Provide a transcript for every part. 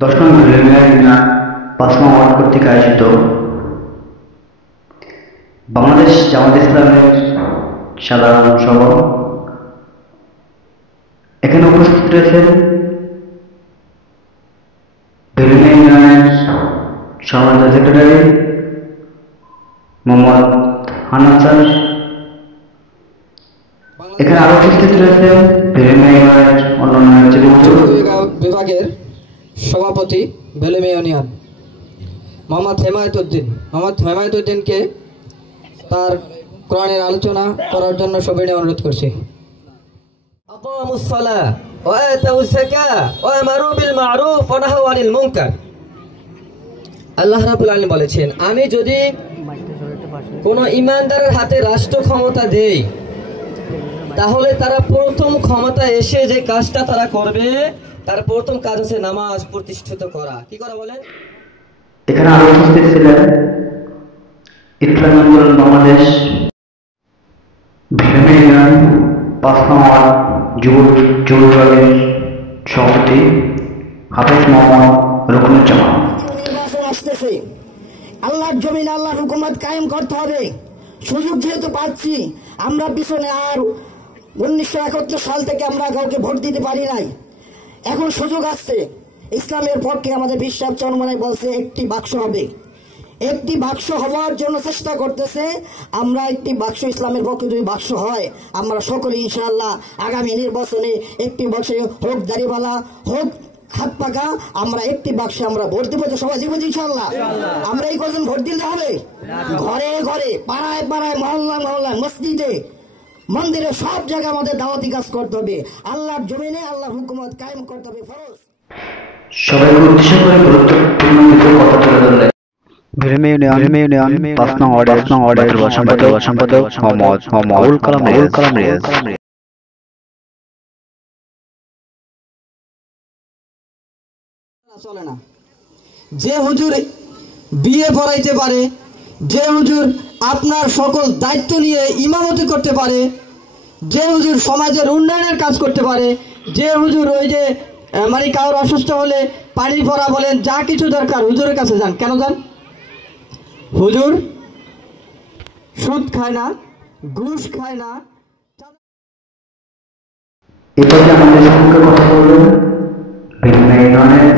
10 নং প্রিলিমিনারি 5 নং ওয়ার্ড কর্তৃক আয়োজিত বাংলাদেশ জামাত ইসলামের সাধারণ সভা। এখানে উপস্থিত রয়েছেন প্রিলিমিনারি ইউনিয়নের সম্মানিত সেক্রেটারি মোহাম্মদ হান্নান স্যার। এখানে আরো উপস্থিত রয়েছেন প্রিলিমিনারি ইউনিয়নের অন্যান্য বিভাগের সভাপতি ভেলুমি ইউনিয়ন মোহাম্মদ হেমায়েতুদ্দিনকে তার কোরআনের আলোচনা করার জন্য সবিনয় অনুরোধ করছি। আকামুস সালাহ ওয়া আতাউজ যাকাহ ওয়া আমারু বিল মা'রুফ ওয়া নাহাউ আনিল মুনকার। আল্লাহ রাব্বুল আলামিন বলেছেন, আমি যদি কোন ঈমানদারের হাতে রাষ্ট্র ক্ষমতা দেই তাহলে তারা প্রথম ক্ষমতা এসে যে কাজটা তারা করবে তার প্রথম কাজ হচ্ছে নামাজ প্রতিষ্ঠিত করা। কি করা বলেন? এখানে আরো উপস্থিত ছিলেন ইসলামী আন্দোলন বাংলাদেশ ভেলুমি ইউনিয়ন 5 নং ওয়ার্ড যুব বিভাগের সভাপতি হাফেজ মোহাম্মদ রুকনুজ্জামান। আসতেছে, আল্লাহর জমিনে আল্লাহর হুকুমত কায়েম করতে হবে। সুযোগ যেহেতু পাচ্ছি, আমরা পিছনে আর 1971 সাল থেকে আমরা কাউকে ভোট দিতে পারি নাই, এখন সুযোগ আসছে। ইসলামের পক্ষে আমাদের বিশ্বাস চরমনায় বলছে একটি বাক্স হবে, একটি বাক্স হওয়ার জন্য চেষ্টা করতেছে। আমরা একটি বাক্স, ইসলামের পক্ষে যদি বাক্স হয়, আমরা সকলে ইনশাআল্লাহ আগামী নির্বাচনে একটি বাক্সে হোক দাড়িওয়ালা হোক হাত পাকা, আমরা একটি বাক্সে আমরা ভোট দেবো। তো সবাই দিব ইনশাআল্লাহ? আমরা এই কজন ভোট দিতে হবে, ঘরে ঘরে পাড়ায় পাড়ায় মহল্লায় মসজিদে মন্দিরে সব জায়গায় আমাদের দাওয়াতি কাজ করতে হবে। আল্লাহর জমিনে আল্লাহর হুকুমত কায়েম করতে হবে ফরজ। সবাইকে উদ্দেশ্য করে গুরুত্বপূর্ণ কিছু কথা তুলে ধরলেন ভেলুমি ইউনিয়ন 5 নং ওয়ার্ডের সম্পাদক মোহাম্মদ আবুল কালাম রিয়াজ। চলে না। যে হুজুর বিয়ে পড়াইতে পারে, যে হুজুর আপনার সকল দায়িত্ব নিয়ে ইমামতি করতে পারে, যে হুজুর সমাজের উন্নয়নের কাজ করতে পারে, যে হুজুর ওই যে মানে কারোর অসুস্থ হলে পানি পড়া বলেন, যা কিছু দরকার হুজুরের কাছে যান। কেন যান? হুজুর সুদ খায় না, ঘুষ খায় না। এরপরে আমাদের সঙ্গে কথা বলবেন ভেলুমি ইউনিয়নের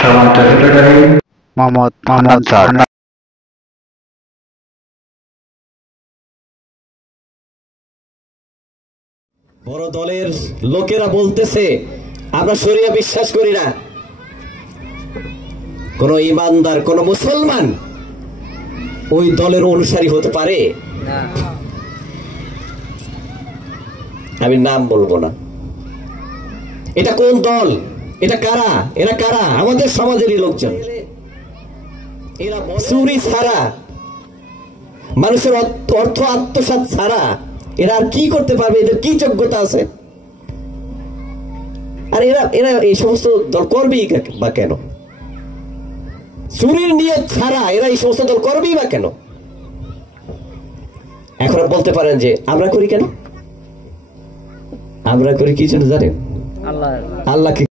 সম্মানিত সেক্রেটারি মোহাম্মদ হান্নান স্যার। বড় দলের লোকেরা বলতেছে আমরা শরিয়া বিশ্বাস করি না। কোন ইমানদার কোন মুসলমান ওই দলের অনুসারী হতে পারে? আমি নাম বলবো না। এটা কোন দল? এটা কারা? এরা কারা? আমাদের সমাজেরই লোকজন। এরা চুরি ছাড়া, মানুষের অর্থ আত্মসাৎ ছাড়া এরা আর কি করতে পারবে? এদের কি যোগ্যতা আছে? আর এরা এই সমস্ত দল করবেই বা কেন? চুরির নিয়ত ছাড়া এরা এই সমস্ত দল করবেই বা কেন? এখন বলতে পারেন যে আমরা করি কেন? আমরা করি কি জন্য জানেন? আল্লাহ